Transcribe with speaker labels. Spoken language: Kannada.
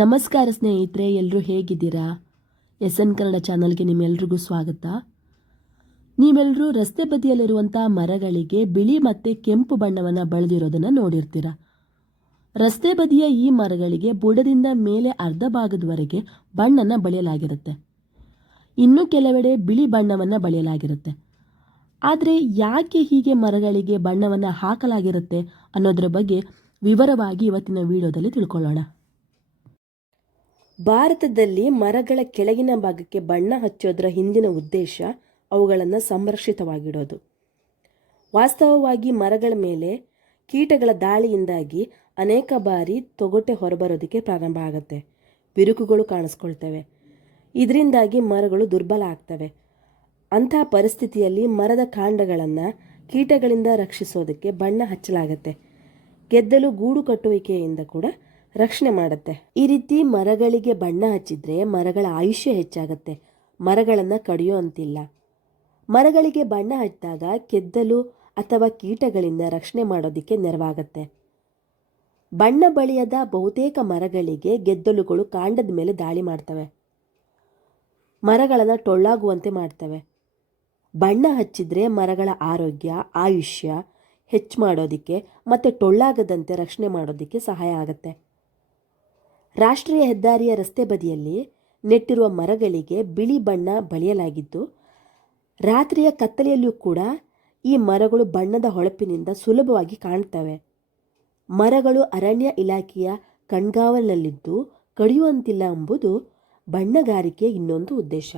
Speaker 1: ನಮಸ್ಕಾರ ಸ್ನೇಹಿತರೆ ಎಲ್ಲರೂ ಹೇಗಿದ್ದೀರಾ? ಎಸ್ ಎನ್ ಕನ್ನಡ ಚಾನಲ್ಗೆ ನಿಮ್ಮೆಲ್ರಿಗೂ ಸ್ವಾಗತ. ನೀವೆಲ್ಲರೂ ರಸ್ತೆ ಬದಿಯಲ್ಲಿರುವಂಥ ಮರಗಳಿಗೆ ಬಿಳಿ ಮತ್ತು ಕೆಂಪು ಬಣ್ಣವನ್ನು ಬಳದಿರೋದನ್ನು ನೋಡಿರ್ತೀರ? ರಸ್ತೆ ಬದಿಯ ಈ ಮರಗಳಿಗೆ ಬುಡದಿಂದ ಮೇಲೆ ಅರ್ಧ ಭಾಗದವರೆಗೆ ಬಣ್ಣನ ಬಳಿಯಲಾಗಿರುತ್ತೆ. ಇನ್ನು ಕೆಲವೆಡೆ ಬಿಳಿ ಬಣ್ಣವನ್ನು ಬಳಿಯಲಾಗಿರುತ್ತೆ. ಆದರೆ ಯಾಕೆ ಹೀಗೆ ಮರಗಳಿಗೆ ಬಣ್ಣವನ್ನು ಹಾಕಲಾಗಿರುತ್ತೆ ಅನ್ನೋದರ ಬಗ್ಗೆ ವಿವರವಾಗಿ ಇವತ್ತಿನ ವಿಡಿಯೋದಲ್ಲಿ ತಿಳ್ಕೊಳ್ಳೋಣ. ಭಾರತದಲ್ಲಿ ಮರಗಳ ಕೆಳಗಿನ ಭಾಗಕ್ಕೆ ಬಣ್ಣ ಹಚ್ಚೋದರ ಹಿಂದಿನ ಉದ್ದೇಶ ಅವುಗಳನ್ನು ಸಂರಕ್ಷಿತವಾಗಿಡೋದು. ವಾಸ್ತವವಾಗಿ ಮರಗಳ ಮೇಲೆ ಕೀಟಗಳ ದಾಳಿಯಿಂದಾಗಿ ಅನೇಕ ಬಾರಿ ತೊಗಟೆ ಹೊರಬರೋದಕ್ಕೆ ಪ್ರಾರಂಭ ಆಗುತ್ತೆ. ಬಿರುಕುಗಳು ಕಾಣಿಸ್ಕೊಳ್ತವೆ. ಇದರಿಂದಾಗಿ ಮರಗಳು ದುರ್ಬಲ ಆಗ್ತವೆ. ಅಂಥ ಪರಿಸ್ಥಿತಿಯಲ್ಲಿ ಮರದ ಕಾಂಡಗಳನ್ನು ಕೀಟಗಳಿಂದ ರಕ್ಷಿಸೋದಕ್ಕೆ ಬಣ್ಣ ಹಚ್ಚಲಾಗತ್ತೆ. ಗೆದ್ದಲು ಗೂಡು ಕಟ್ಟುವಿಕೆಯಿಂದ ಕೂಡ ರಕ್ಷಣೆ ಮಾಡುತ್ತೆ. ಈ ರೀತಿ ಮರಗಳಿಗೆ ಬಣ್ಣ ಹಚ್ಚಿದ್ರೆ ಮರಗಳ ಆಯುಷ್ಯ ಹೆಚ್ಚಾಗುತ್ತೆ. ಮರಗಳನ್ನು ಕಡಿಯೋ ಅಂತಿಲ್ಲ. ಮರಗಳಿಗೆ ಬಣ್ಣ ಹಚ್ಚಿದಾಗ ಕೆದ್ದಲು ಅಥವಾ ಕೀಟಗಳಿಂದ ರಕ್ಷಣೆ ಮಾಡೋದಕ್ಕೆ ನೆರವಾಗುತ್ತೆ. ಬಣ್ಣ ಬಳಿಯದ ಬಹುತೇಕ ಮರಗಳಿಗೆ ಗೆದ್ದಲುಗಳು ಕಾಂಡದ ಮೇಲೆ ದಾಳಿ ಮಾಡ್ತವೆ. ಮರಗಳನ್ನು ಟೊಳ್ಳಾಗುವಂತೆ ಮಾಡ್ತವೆ. ಬಣ್ಣ ಹಚ್ಚಿದ್ರೆ ಮರಗಳ ಆರೋಗ್ಯ, ಆಯುಷ್ಯ ಹೆಚ್ಚು ಮಾಡೋದಕ್ಕೆ ಮತ್ತು ಟೊಳ್ಳಾಗದಂತೆ ರಕ್ಷಣೆ ಮಾಡೋದಕ್ಕೆ ಸಹಾಯ ಆಗುತ್ತೆ. ರಾಷ್ಟ್ರೀಯ ಹೆದ್ದಾರಿಯ ರಸ್ತೆ ಬದಿಯಲ್ಲಿ ನೆಟ್ಟಿರುವ ಮರಗಳಿಗೆ ಬಿಳಿ ಬಣ್ಣ ಬಳಿಯಲಾಗಿದ್ದು, ರಾತ್ರಿಯ ಕತ್ತಲೆಯಲ್ಲಿಯೂ ಕೂಡ ಈ ಮರಗಳು ಬಣ್ಣದ ಹೊಳಪಿನಿಂದ ಸುಲಭವಾಗಿ ಕಾಣ್ತವೆ ಮರಗಳು ಅರಣ್ಯ ಇಲಾಖೆಯ ಕಣ್ಗಾವಲಿನಲ್ಲಿದ್ದು ಕಡಿಯುವಂತಿಲ್ಲ ಎಂಬುದು ಬಣ್ಣಗಾರಿಕೆಯ ಇನ್ನೊಂದು ಉದ್ದೇಶ.